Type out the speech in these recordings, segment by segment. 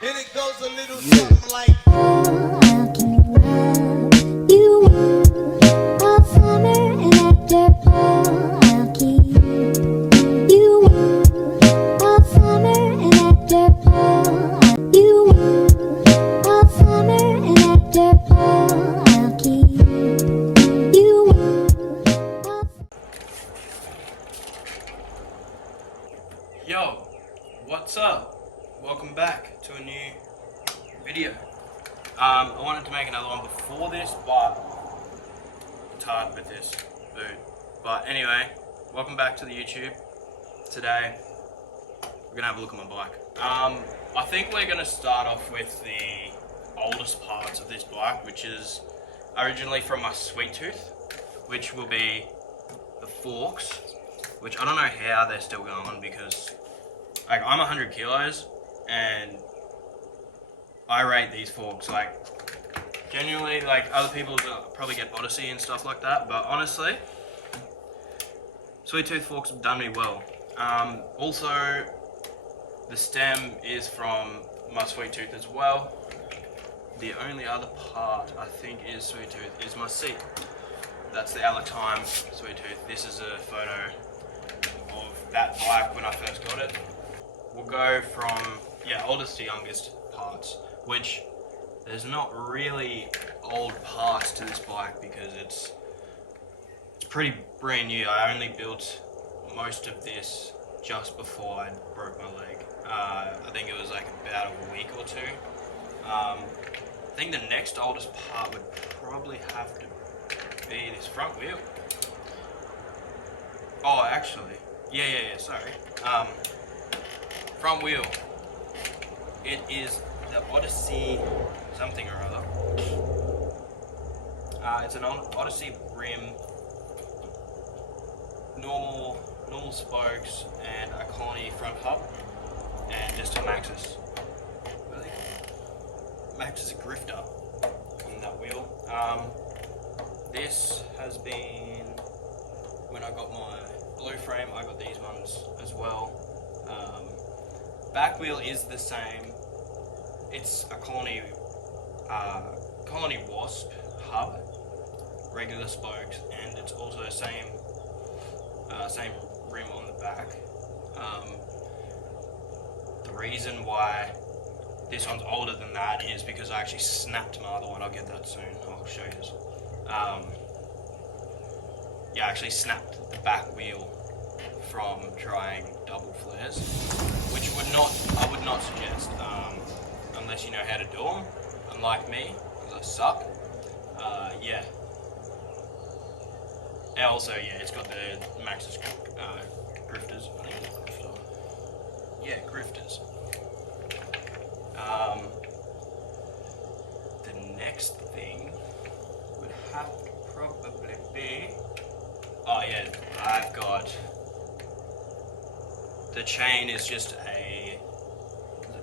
And it goes a little something like I'll keep you warm all summer, and after fall, I'll keep you warm all summer, and after fall, you warm all summer, and after fall, I'll keep you warm all Yo, what's up? Welcome back to a new video. I wanted to make another one before this, but it's hard with this boot. But anyway, welcome back to the YouTube. Today, we're gonna have a look at my bike. I think we're gonna start off with the oldest parts of this bike, which is originally from my Sweet Tooth, which will be the forks, which I don't know how they're still going because like I'm 100 kilos and I rate these forks like genuinely, like other people probably get Odyssey and stuff like that, but honestly Sweet Tooth forks have done me well. Also the stem is from my Sweet Tooth as well. The only other part I think is Sweet Tooth is my seat. That's the Alex Heim Sweet Tooth. This is a photo of that bike when I first got it. We'll go from oldest to youngest parts, which there's not really old parts to this bike because it's pretty brand new. I only built most of this just before I broke my leg. I think it was like about a week or two. I think the next oldest part would probably have to be this front wheel. Oh, actually, sorry. Front wheel. It is the Odyssey something or other. It's an Odyssey rim, normal spokes, and a Colony front hub, and just a Maxxis. Really? Maxxis Grifter on that wheel. This has been when I got my blue frame. I got these ones as well. Back wheel is the same. It's a Colony Wasp hub, regular spokes, and it's also the same rim on the back. The reason why this one's older than that is because I actually snapped my other one. I'll get that soon. I'll show you this. I actually snapped the back wheel from trying double flares, which I would not suggest unless you know how to do them. Unlike me, because I suck. And also, it's got the Maxxis grifters. I think it's grifter. Yeah, grifters. The next thing would have to probably be. I've got. The chain is just a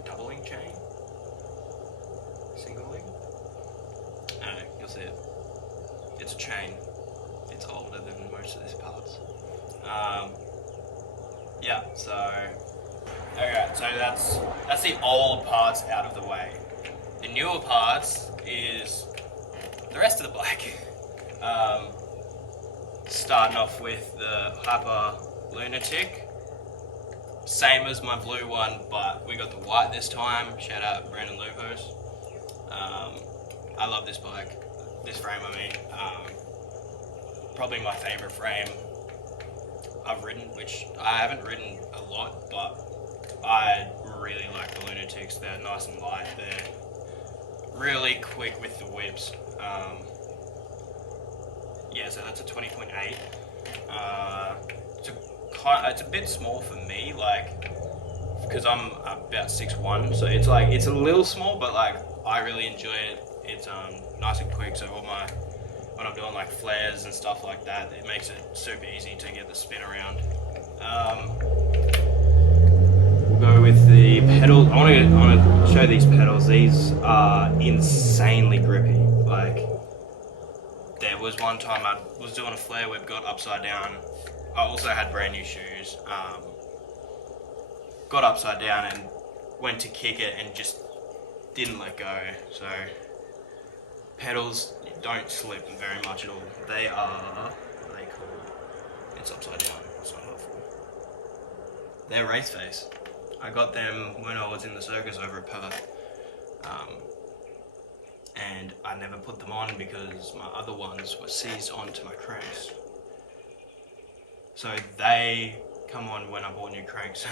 double link chain? Single link? I don't know, you'll see it. It's a chain. It's older than most of these parts. So that's the old parts out of the way. The newer parts is the rest of the bike. Starting off with the Hyper Lunatic. Same as my blue one, but we got the white this time. Shout out Brandon Lupos. I love this bike. This frame, probably my favourite frame I've ridden, which I haven't ridden a lot, but I really like the Lunatics. They're nice and light. They're really quick with the whips. So that's a 20.8. It's a bit small for me, like, because I'm about 6'1", so it's a little small, but like I really enjoy it. It's nice and quick, so when I'm doing like flares and stuff like that, it makes it super easy to get the spin around. We'll go with the pedals. I want to show these pedals. These are insanely grippy. Like, there was one time I was doing a flare whip, got upside down. I also had brand new shoes. Got upside down and went to kick it and just didn't let go, so pedals don't slip very much at all. They are, what are they called? It's upside down, it's not helpful. They're Race Face. I got them when I was in the circus over at Perth. And I never put them on because my other ones were seized onto my cranks. So they come on when I bought new cranks.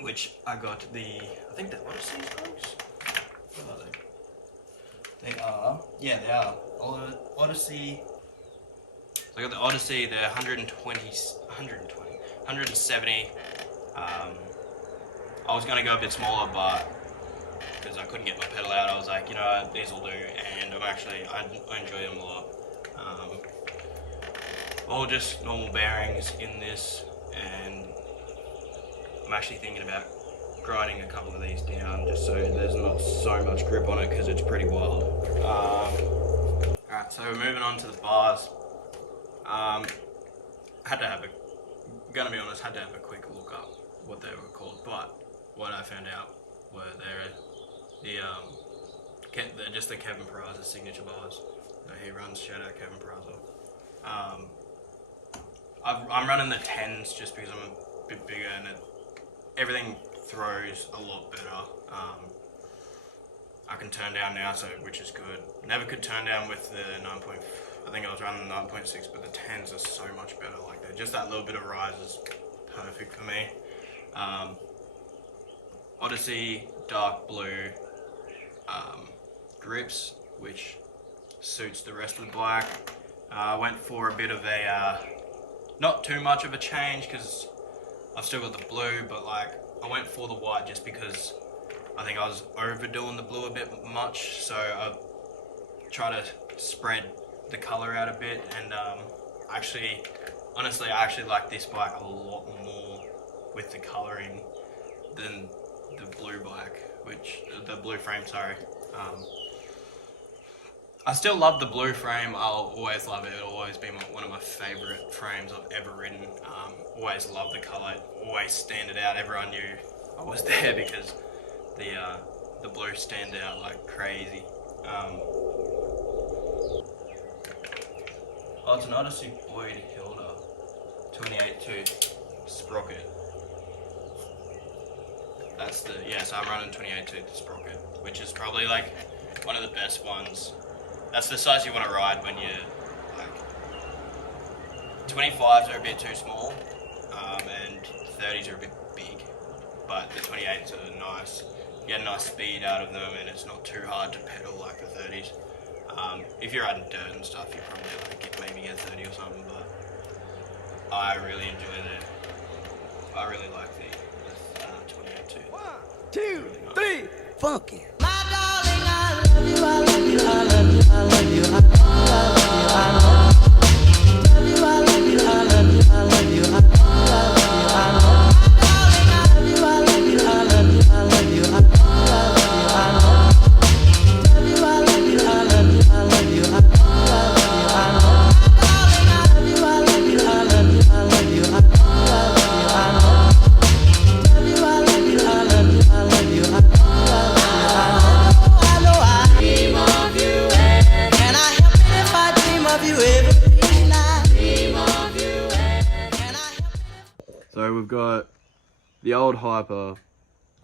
Which I got I think they're Odyssey cranks? What are they? They are Odyssey. So I got the Odyssey, they're 170. I was gonna go a bit smaller, but because I couldn't get my pedal out, I was like, you know, these will do, and I enjoy them a lot. All just normal bearings in this, and I'm actually thinking about grinding a couple of these down just so there's not so much grip on it because it's pretty wild. Alright, so we're moving on to the bars. Gonna be honest, had to have a quick look up what they were called, but what I found out were they're just the Kevin Perazza signature bars. He runs, shout out Kevin Perazza. I'm running the 10s just because I'm a bit bigger and everything throws a lot better. I can turn down now, which is good. Never could turn down with the 9. I think I was running the 9.6, but the 10s are so much better. Like just that little bit of rise is perfect for me. Odyssey dark blue grips, which suits the rest of the bike. I went for a bit of a not too much of a change because I've still got the blue, but like I went for the white just because I think I was overdoing the blue a bit much, so I try to spread the color out a bit. And honestly, I actually like this bike a lot more with the coloring than the blue bike, the blue frame, sorry. I still love the blue frame. I'll always love it. It'll always be one of my favorite frames I've ever ridden. Always love the color. Always stand it out. Everyone knew I was there because the blue stand out like crazy. Oh, it's an Odyssey Boyd Hilda 28 tooth sprocket. That's so I'm running 28 tooth sprocket, which is probably like one of the best ones. That's the size you want to ride when you're like 25s are a bit too small, and 30s are a bit big, but the 28s are nice. You get a nice speed out of them, and it's not too hard to pedal like the 30s. If you're riding dirt and stuff, you probably like maybe get 30 or something, but I really enjoy it. I really like the 28 tooth. 1, 2, 3, funky. So we've got the old Hyper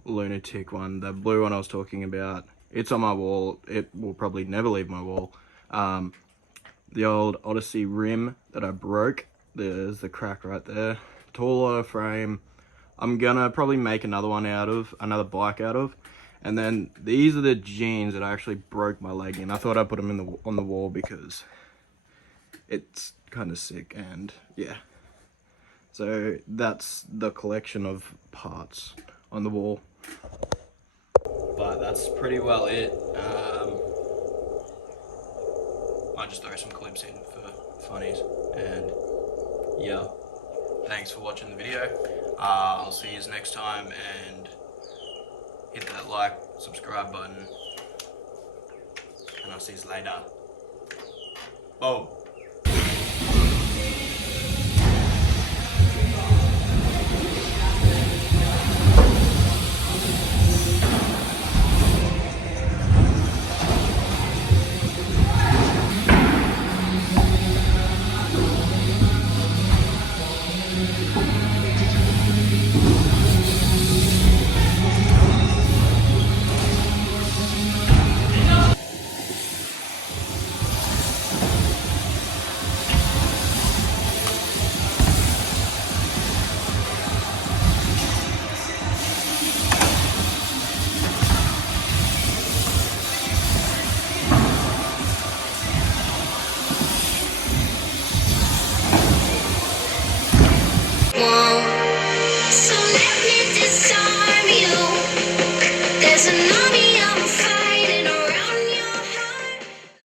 Lunatic one, the blue one I was talking about. It's on my wall. It will probably never leave my wall. The old Odyssey rim that I broke. There's the crack right there. Taller frame. I'm gonna probably make another bike out of. And then these are the jeans that I actually broke my leg in. I thought I'd put them on the wall because it's kind of sick, and yeah. So that's the collection of parts on the wall. But that's pretty well it. Might just throw some clips in for funnies. And yeah, thanks for watching the video. I'll see you next time, and hit that like, subscribe button, and I'll see you later. Boom.